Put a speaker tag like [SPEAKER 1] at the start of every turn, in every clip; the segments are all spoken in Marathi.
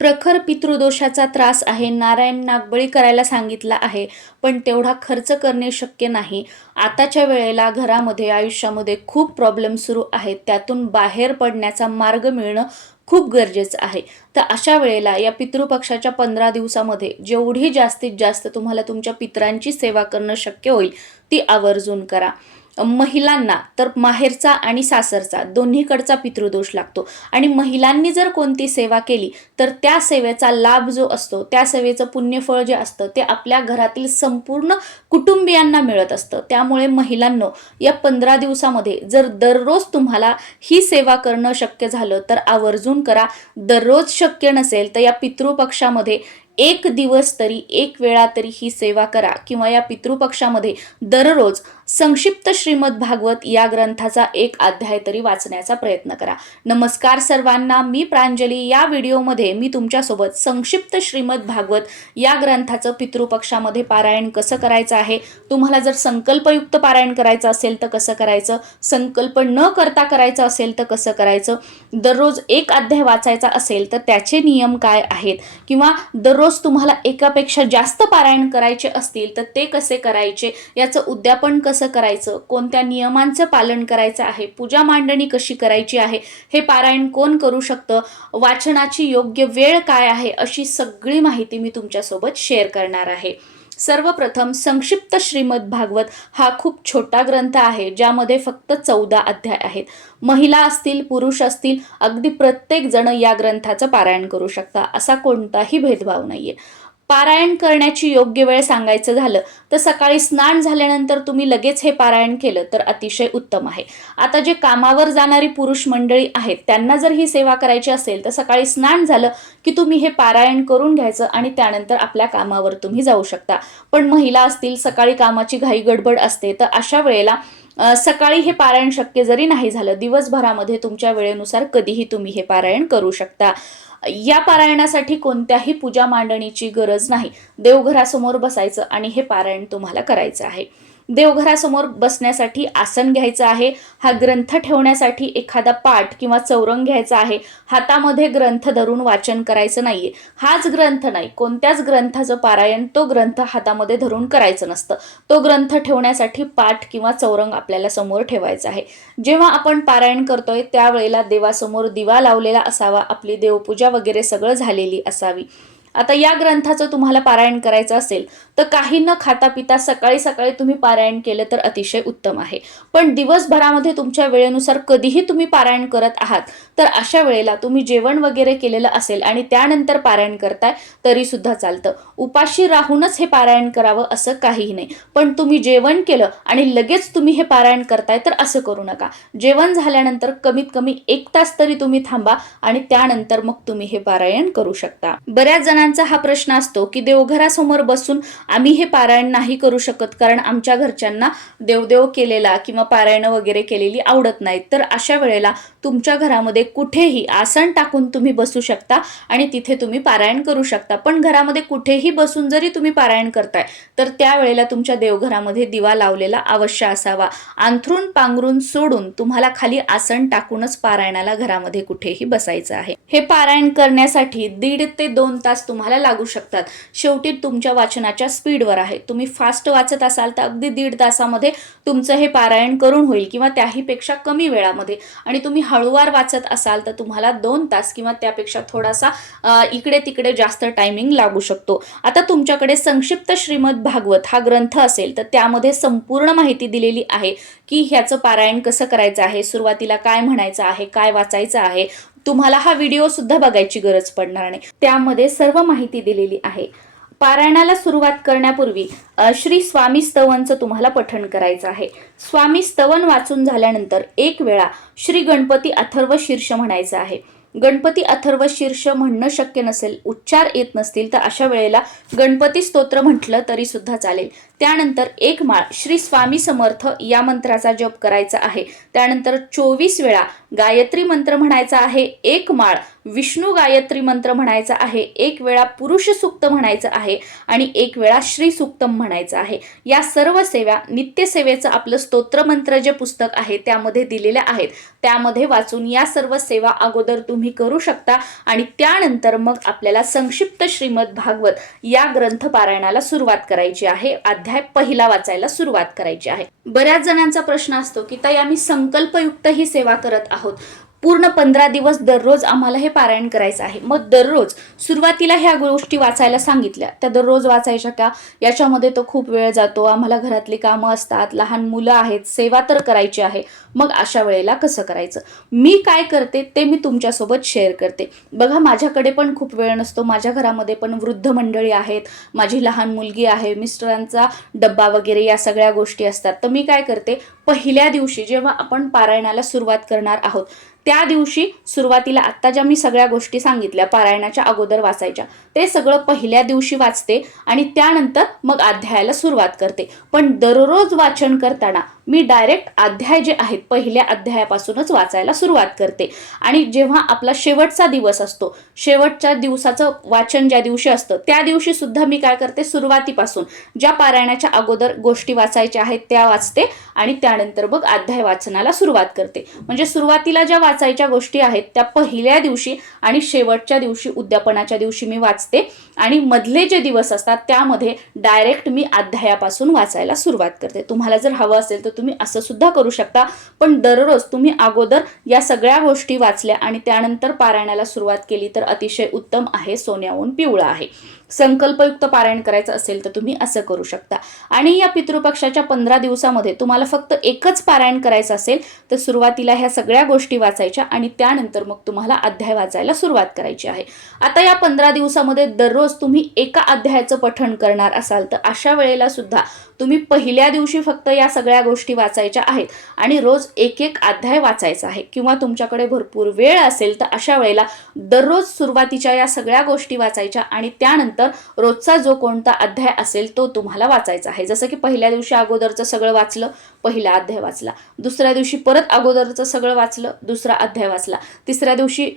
[SPEAKER 1] प्रखर पितृदोषाचा त्रास आहे. नारायण नागबळी करायला सांगितला आहे पण तेवढा खर्च करणे शक्य नाही. आताच्या वेळेला घरामध्ये आयुष्यामध्ये खूप प्रॉब्लेम सुरू आहेत. त्यातून बाहेर पडण्याचा मार्ग मिळणं खूप गरजेचं आहे. तर अशा वेळेला या पितृपक्षाच्या पंधरा दिवसामध्ये जेवढी जास्तीत जास्त तुम्हाला तुमच्या पितरांची सेवा करणं शक्य होईल ती आवर्जून करा. महिलांना तर माहेरचा आणि सासरचा दोन्हीकडचा पितृदोष लागतो. आणि महिलांनी जर कोणती सेवा केली तर त्या सेवेचा लाभ जो असतो त्या सेवेचं पुण्यफळ जे असतं ते आपल्या घरातील संपूर्ण कुटुंबियांना मिळत असतं. त्यामुळे महिलांनो या पंधरा दिवसामध्ये जर दररोज तुम्हाला ही सेवा करणं शक्य झालं तर आवर्जून करा. दररोज शक्य नसेल तर या पितृपक्षामध्ये एक दिवस तरी एक वेळा तरी ही सेवा करा. किंवा या पितृपक्षामध्ये दररोज संक्षिप्त श्रीमद भागवत या ग्रंथाचा एक अध्याय तरी वाचण्याचा प्रयत्न करा. नमस्कार सर्वांना मी प्रांजली. या व्हिडिओमध्ये मी तुमच्यासोबत संक्षिप्त श्रीमद भागवत या ग्रंथाचं पितृपक्षामध्ये पारायण कसं करायचं आहे तुम्हाला जर संकल्पयुक्त पारायण करायचं असेल तर कसं करायचं संकल्प न करता करायचं असेल तर कसं करायचं दररोज एक अध्याय वाचायचा असेल तर त्याचे नियम काय आहेत किंवा दररोज तुम्हाला एकापेक्षा जास्त पारायण करायचे असतील तर ते कसे करायचे याचं उद्यापन कसं करायचं? कोणत्या नियमांचं पालन करायचं आहे? पूजा मांडणी कशी करायची आहे? हे पारायण कोण करू शकतं? वाचनाची योग्य वेळ काय आहे? अशी सगळी माहिती मी तुमच्यासोबत शेअर करणार आहे. सर्वप्रथम संक्षिप्त श्रीमद भागवत हा खूप छोटा ग्रंथ आहे ज्यामध्ये फक्त चौदा अध्याय आहेत. महिला असतील पुरुष असतील अगदी प्रत्येक जण या ग्रंथाचं पारायण करू शकता असा कोणताही भेदभाव नाहीये. पारायण करण्याची योग्य वेळ सांगायचं झालं तर सकाळी स्नान झाल्यानंतर तुम्ही लगेच हे पारायण केलं तर अतिशय उत्तम आहे. आता जे कामावर जाणारी पुरुष मंडळी आहेत त्यांना जर ही सेवा करायची असेल तर सकाळी स्नान झालं की तुम्ही हे पारायण करून घ्यायचं आणि त्यानंतर आपल्या कामावर तुम्ही जाऊ शकता. पण महिला असतील सकाळी कामाची घाई गडबड असते तर अशा वेळेला सकाळी हे पारायण शक्य जरी नाही झालं दिवसभरामध्ये तुमच्या वेळेनुसार कधीही तुम्ही हे पारायण करू शकता. या पारायणासाठी कोणत्याही पूजा मांडणीची गरज नाही. देवघरासमोर बसायचं आणि हे पारायण तुम्हाला करायचं आहे. देवघरासमोर बसण्यासाठी आसन घ्यायचं आहे. हा ग्रंथ ठेवण्यासाठी एखादा पाठ किंवा चौरंग घ्यायचा आहे. हातामध्ये ग्रंथ धरून वाचन करायचं नाहीये. हाच ग्रंथ नाही कोणत्याच ग्रंथाचं पारायण तो ग्रंथ हातामध्ये धरून करायचं नसतं. तो ग्रंथ ठेवण्यासाठी पाठ किंवा चौरंग आपल्याला समोर ठेवायचा आहे. जेव्हा आपण पारायण करतोय त्यावेळेला देवासमोर दिवा लावलेला असावा आपली देवपूजा वगैरे सगळं झालेली असावी. आता या ग्रंथाचं तुम्हाला पारायण करायचं असेल तर काही न खाता पिता सकाळी सकाळी तुम्ही पारायण केलं तर अतिशय उत्तम आहे. पण दिवसभरामध्ये तुमच्या वेळेनुसार कधीही तुम्ही पारायण करत आहात तर अशा वेळेला तुम्ही जेवण वगैरे केलेलं असेल आणि त्यानंतर पारायण करताय तरी सुद्धा चालतं. उपाशी राहूनच हे पारायण करावं असं काहीही नाही. पण तुम्ही जेवण केलं आणि लगेच तुम्ही हे पारायण करताय तर असं करू नका. जेवण झाल्यानंतर कमीत कमी एक तास तरी तुम्ही थांबा आणि त्यानंतर मग तुम्ही हे पारायण करू शकता. बऱ्याच जण जणांचा हा प्रश्न असतो की देवघरासमोर बसून आम्ही हे पारायण नाही करू शकत कारण आमच्या घरच्यांना देवदेव केलेला किंवा पारायण वगैरे केलेली आवडत नाहीत. तर अशा वेळेला तुमच्या घरामध्ये कुठेही आसन टाकून तुम्ही बसू शकता आणि तिथे तुम्ही पारायण करू शकता. पण घरामध्ये कुठेही बसून जरी तुम्ही पारायण करताय तर त्यावेळेला तुमच्या देवघरामध्ये दिवा लावलेला अवश्य असावा. अंथरून पांघरून सोडून तुम्हाला खाली आसन टाकूनच पारायणाला घरामध्ये कुठेही बसायचं आहे. हे पारायण करण्यासाठी दीड ते दोन तास तुम्हाला लागू शकतात. शेवटी तुमच्या वाचनाच्या स्पीडवर आहे. तुम्ही फास्ट वाचत असाल तर अगदी दीड तासामध्ये तुमचं हे पारायण करून होईल किंवा त्याहीपेक्षा कमी वेळामध्ये. आणि तुम्ही हळूवार वाचत असाल तर तुम्हाला दोन तास किंवा त्यापेक्षा थोडासा इकडे तिकडे जास्त टायमिंग लागू शकतो. आता तुमच्याकडे संक्षिप्त श्रीमद भागवत हा ग्रंथ असेल तर त्यामध्ये संपूर्ण माहिती दिलेली आहे. की ह्याचं पारायण कसं करायचं आहे सुरुवातीला काय म्हणायचं आहे काय वाचायचं आहे तुम्हाला हा व्हिडिओ सुद्धा बघायची गरज पडणार नाही. त्यामध्ये सर्व माहिती दिलेली आहे. पारायणाला सुरुवात करण्यापूर्वी श्री स्वामी स्तवनचं तुम्हाला पठण करायचं आहे. स्वामी स्तवन वाचून झाल्यानंतर एक वेळा श्री गणपती अथर्व शीर्ष म्हणायचं आहे. गणपती अथर्व शीर्ष म्हणणं शक्य नसेल उच्चार येत नसतील तर अशा वेळेला गणपती स्तोत्र म्हटलं तरी सुद्धा चालेल. त्यानंतर एक माळ श्री स्वामी समर्थ या मंत्राचा जप करायचा आहे. त्यानंतर चोवीस वेळा गायत्री मंत्र म्हणायचा आहे. एक माळ विष्णू गायत्री मंत्र म्हणायचा आहे. एक वेळा पुरुष सूक्त म्हणायचं आहे आणि एक वेळा श्री सुक्तम म्हणायचं आहे. या सर्व सेवा नित्यसेवेचं आपलं स्तोत्रमंत्र जे पुस्तक आहे त्यामध्ये दिलेल्या आहेत. त्यामध्ये वाचून या सर्व सेवा अगोदर तुम्ही करू शकता आणि त्यानंतर मग आपल्याला संक्षिप्त श्रीमद भागवत या ग्रंथ पारायणाला सुरुवात करायची आहे. अध्याय पहिला वाचायला सुरुवात करायची आहे. बऱ्याच जणांचा प्रश्न असतो की ताई आम्ही संकल्पयुक्त ही सेवा करत आहोत. पूर्ण पंधरा दिवस दररोज आम्हाला हे पारायण करायचं आहे. मग दररोज सुरुवातीला ह्या गोष्टी वाचायला सांगितल्या. त्या दररोज वाचायच्या का? याच्यामध्ये तो खूप वेळ जातो. आम्हाला घरातली कामं असतात. लहान मुलं आहेत. सेवा तर करायची आहे. मग अशा वेळेला कसं करायचं? मी काय करते ते मी तुमच्यासोबत शेअर करते. बघा माझ्याकडे पण खूप वेळ नसतो. माझ्या घरामध्ये पण वृद्ध मंडळी आहेत. माझी लहान मुलगी आहे. मिस्टरांचा डब्बा वगैरे या सगळ्या गोष्टी असतात. तर मी काय करते? पहिल्या दिवशी जेव्हा आपण पारायणाला सुरुवात करणार आहोत त्या दिवशी सुरुवातीला आत्ता ज्या मी सगळ्या गोष्टी सांगितल्या पारायणाच्या अगोदर वाचायच्या ते सगळं पहिल्या दिवशी वाचते आणि त्यानंतर मग अध्यायाला सुरुवात करते. पण दररोज वाचन करताना मी डायरेक्ट अध्याय जे आहेत पहिल्या अध्यायापासूनच वाचायला सुरुवात करते. आणि जेव्हा आपला शेवटचा दिवस असतो शेवटच्या दिवसाचं वाचन ज्या दिवशी असतं त्या दिवशी सुद्धा मी काय करते? सुरुवातीपासून. ज्या पारायणाच्या अगोदर गोष्टी वाचायच्या आहेत त्या वाचते आणि त्यानंतर मग अध्याय वाचनाला सुरुवात करते. म्हणजे सुरुवातीला ज्या वाचायच्या गोष्टी आहेत त्या पहिल्या दिवशी आणि शेवटच्या दिवशी उद्यापनाच्या दिवशी मी वाचते. आणि मधले जे दिवस असतात त्यामध्ये डायरेक्ट मी अध्यायापासून वाचायला सुरुवात करते. तुम्हाला जर हवं असेल तर तुम्ही असं सुद्धा करू शकता पण दररोज तुम्ही अगोदर या सगळ्या गोष्टी वाचल्या आणि त्यानंतर पारायणाला सुरुवात केली तर अतिशय उत्तम आहे सोन्याहून पिवळा आहे. संकल्पयुक्त पारायण करायचं असेल तर तुम्ही असं करू शकता. आणि या पितृपक्षाच्या पंधरा दिवसामध्ये तुम्हाला फक्त एकच पारायण करायचं असेल तर सुरुवातीला ह्या सगळ्या गोष्टी वाचायच्या आणि त्यानंतर मग तुम्हाला अध्याय वाचायला सुरुवात करायची आहे. आता या पंधरा दिवसामध्ये दररोज तुम्ही एका अध्यायाचं पठण करणार असाल तर अशा वेळेला सुद्धा तुम्ही पहिल्या दिवशी फक्त या सगळ्या गोष्टी वाचायच्या आहेत. आणि रोज एक एक अध्याय वाचायचा आहे. किंवा तुमच्याकडे भरपूर वेळ असेल तर अशा वेळेला दररोज सुरुवातीच्या या सगळ्या गोष्टी वाचायच्या आणि त्यानंतर रोजचा जो कोणता अध्याय असेल तो तुम्हाला वाचायचा आहे. जसं की पहिल्या दिवशी अगोदरचं सगळं वाचलं पहिला अध्याय वाचला. दुसऱ्या दिवशी परत अगोदरचं सगळं वाचलं दुसरा अध्याय वाचला. तिसऱ्या दिवशी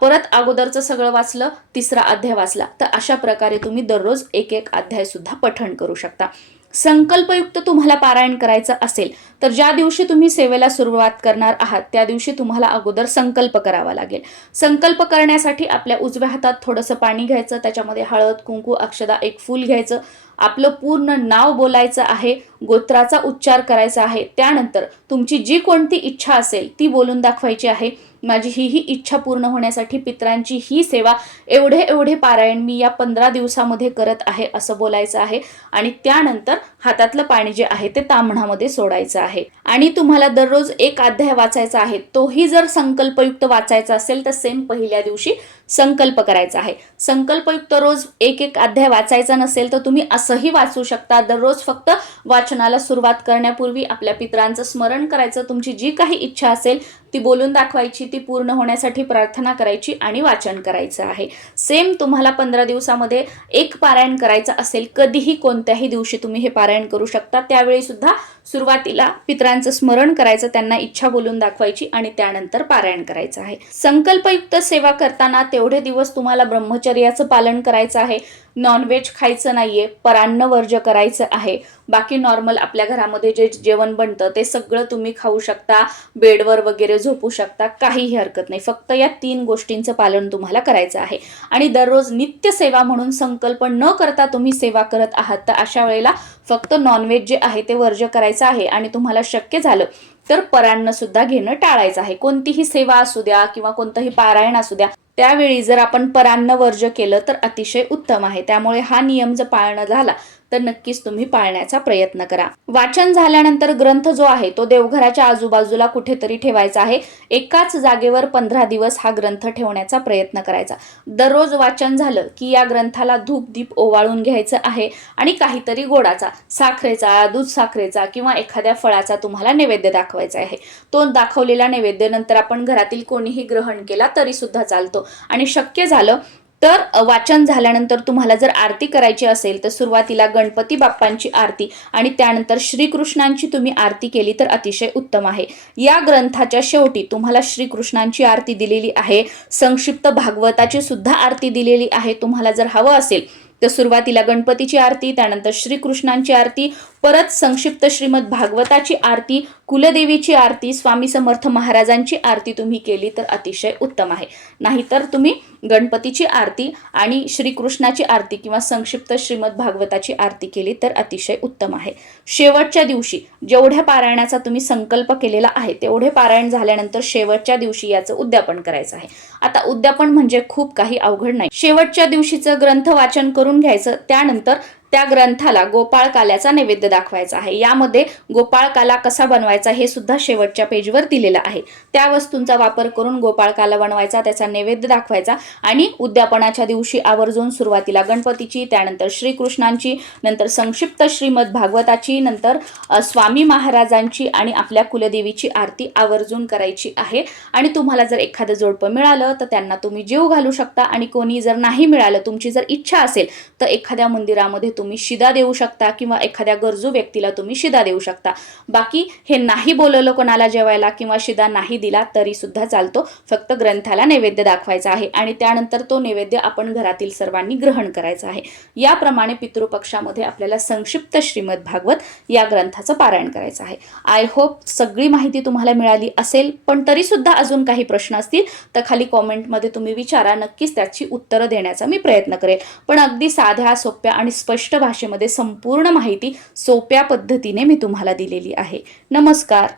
[SPEAKER 1] परत अगोदरचं सगळं वाचलं तिसरा अध्याय वाचला. तर अशा प्रकारे तुम्ही दररोज एक एक अध्याय सुद्धा पठण करू शकता. संकल्पयुक्त तुम्हाला पारायण करायचं असेल तर ज्या दिवशी तुम्ही सेवेला सुरुवात करणार आहात त्या दिवशी तुम्हाला अगोदर संकल्प करावा लागेल. संकल्प करण्यासाठी आपल्या उजव्या हातात थोडंसं पाणी घ्यायचं त्याच्यामध्ये हळद कुंकू अक्षदा एक फूल घ्यायचं. आपलं पूर्ण नाव बोलायचं आहे गोत्राचा उच्चार करायचा आहे. त्यानंतर तुमची जी कोणती इच्छा असेल ती बोलून दाखवायची आहे. माझी ही ही इच्छा पूर्ण होण्यासाठी पित्रांची ही सेवा एवढे एवढे पारायण मी या पंधरा दिवसामध्ये करत आहे असं बोलायचं आहे. आणि त्यानंतर हातातलं पाणी जे आहे ते तांबणामध्ये सोडायचं आहे. आणि तुम्हाला दररोज एक अध्याय वाचायचा आहे तोही जर संकल्पयुक्त वाचायचा असेल तर सेम पहिल्या दिवशी संकल्प करायचा आहे. संकल्पयुक्त रोज एक एक अध्याय वाचायचा नसेल तर तुम्ही असंही वाचू शकता. दररोज फक्त वाचनाला सुरुवात करण्यापूर्वी आपल्या पित्रांचं स्मरण करायचं. तुमची जी काही इच्छा असेल ती बोलून दाखवायची ती पूर्ण होण्यासाठी प्रार्थना करायची आणि वाचन करायचं आहे. सेम तुम्हाला पंधरा दिवसामध्ये एक पारायण करायचं असेल कधीही कोणत्याही दिवशी तुम्ही हे पारायण करू शकता. त्यावेळी सुद्धा सुरुवातीला पित्रांचं स्मरण करायचं त्यांना इच्छा बोलून दाखवायची आणि त्यानंतर पारायण करायचं आहे. संकल्पयुक्त सेवा करताना तेवढे दिवस तुम्हाला ब्रह्मचर्याचं पालन करायचं आहे नॉनव्हेज खायचं नाहीये परान्न वर्ज करायचं आहे. बाकी नॉर्मल आपल्या घरामध्ये जे जेवण बनतं ते सगळं तुम्ही खाऊ शकता बेडवर वगैरे झोपू शकता काहीही हरकत नाही. फक्त या तीन गोष्टींचं पालन तुम्हाला करायचं आहे. आणि दररोज नित्य सेवा म्हणून संकल्प न करता तुम्ही सेवा करत आहात तर अशा वेळेला फक्त नॉनव्हेज जे आहे ते वर्ज करायचं आहे आणि तुम्हाला शक्य झालं तर परान्न सुद्धा घेणं टाळायचं आहे. कोणतीही सेवा असू द्या किंवा कोणतंही पारायण असू द्या त्यावेळी जर आपण परान्न वर्ज्य केलं तर अतिशय उत्तम आहे. त्यामुळे हा नियम जर पाळणं झाला तर नक्कीच तुम्ही पाळण्याचा प्रयत्न करा. वाचन झाल्यानंतर ग्रंथ जो आहे तो देवघराच्या आजूबाजूला कुठेतरी ठेवायचा आहे. एकाच जागेवर पंधरा दिवस हा ग्रंथ ठेवण्याचा प्रयत्न करायचा. दररोज वाचन झालं की या ग्रंथाला धूप दीप ओवाळून घ्यायचं आहे आणि काहीतरी गोडाचा साखरेचा दूध साखरेचा किंवा एखाद्या फळाचा तुम्हाला नैवेद्य दाखवायचा आहे. तो दाखवलेला नैवेद्य नंतर आपण घरातील कोणीही ग्रहण केला तरी सुद्धा चालतो. आणि शक्य झालं तर वाचन झाल्यानंतर तुम्हाला जर आरती करायची असेल तर सुरुवातीला गणपती बाप्पांची आरती आणि त्यानंतर श्रीकृष्णांची तुम्ही आरती केली तर अतिशय उत्तम आहे. या ग्रंथाच्या शेवटी तुम्हाला श्रीकृष्णांची आरती दिलेली आहे. संक्षिप्त भागवताची सुद्धा आरती दिलेली आहे. तुम्हाला जर हवं असेल तर सुरुवातीला गणपतीची आरती त्यानंतर श्रीकृष्णांची आरती परत संक्षिप्त श्रीमद भागवताची आरती कुलदेवीची आरती स्वामी समर्थ महाराजांची आरती तुम्ही केली तर अतिशय उत्तम आहे. नाहीतर तुम्ही गणपतीची आरती आणि श्रीकृष्णाची आरती किंवा संक्षिप्त श्रीमद भागवताची आरती केली तर अतिशय उत्तम आहे. शेवटच्या दिवशी जेवढ्या पारायणाचा तुम्ही संकल्प केलेला आहे तेवढे पारायण झाल्यानंतर शेवटच्या दिवशी याचं उद्यापन करायचं आहे. आता उद्यापन म्हणजे खूप काही अवघड नाही. शेवटच्या दिवशीचं ग्रंथ वाचन करून घ्यायचं त्यानंतर त्या ग्रंथाला गोपाळ काल्याचा नैवेद्य दाखवायचा आहे. यामध्ये गोपाळ काला कसा बनवायचा हे सुद्धा शेवटच्या पेजवर दिलेलं आहे. त्या वस्तूंचा वापर करून गोपाळ काला बनवायचा त्याचा नैवेद्य दाखवायचा आणि उद्यापनाच्या दिवशी आवर्जून सुरुवातीला गणपतीची त्यानंतर श्रीकृष्णांची नंतर संक्षिप्त श्रीमद भागवताची नंतर स्वामी महाराजांची आणि आपल्या कुलदेवीची आरती आवर्जून करायची आहे. आणि तुम्हाला जर एखादं जोडपं मिळालं तर त्यांना तुम्ही जीव घालू शकता आणि कोणी जर नाही मिळालं तुमची जर इच्छा असेल तर एखाद्या मंदिरामध्ये तुम्ही शिदा देऊ शकता किंवा एखाद्या गरजू व्यक्तीला तुम्ही शिदा देऊ शकता. बाकी हे नाही बोलवलं कोणाला जेवायला किंवा शिदा नाही दिला तरी सुद्धा चालतो. फक्त ग्रंथाला नैवेद्य दाखवायचा आहे आणि त्यानंतर तो नैवेद्य आपण घरातील सर्वांनी ग्रहण करायचा आहे. याप्रमाणे पितृपक्षामध्ये आपल्याला संक्षिप्त श्रीमद भागवत या ग्रंथाचं पारायण करायचं आहे. आय होप सगळी माहिती तुम्हाला मिळाली असेल पण तरी सुद्धा अजून काही प्रश्न असतील तर खाली कॉमेंटमध्ये तुम्ही विचारा. नक्कीच त्याची उत्तरं देण्याचा मी प्रयत्न करेल. पण अगदी साध्या सोप्या आणि स्पष्ट स्पष्ट भाषेमध्ये संपूर्ण माहिती सोप्या पद्धतीने मी तुम्हाला दिलेली आहे. नमस्कार.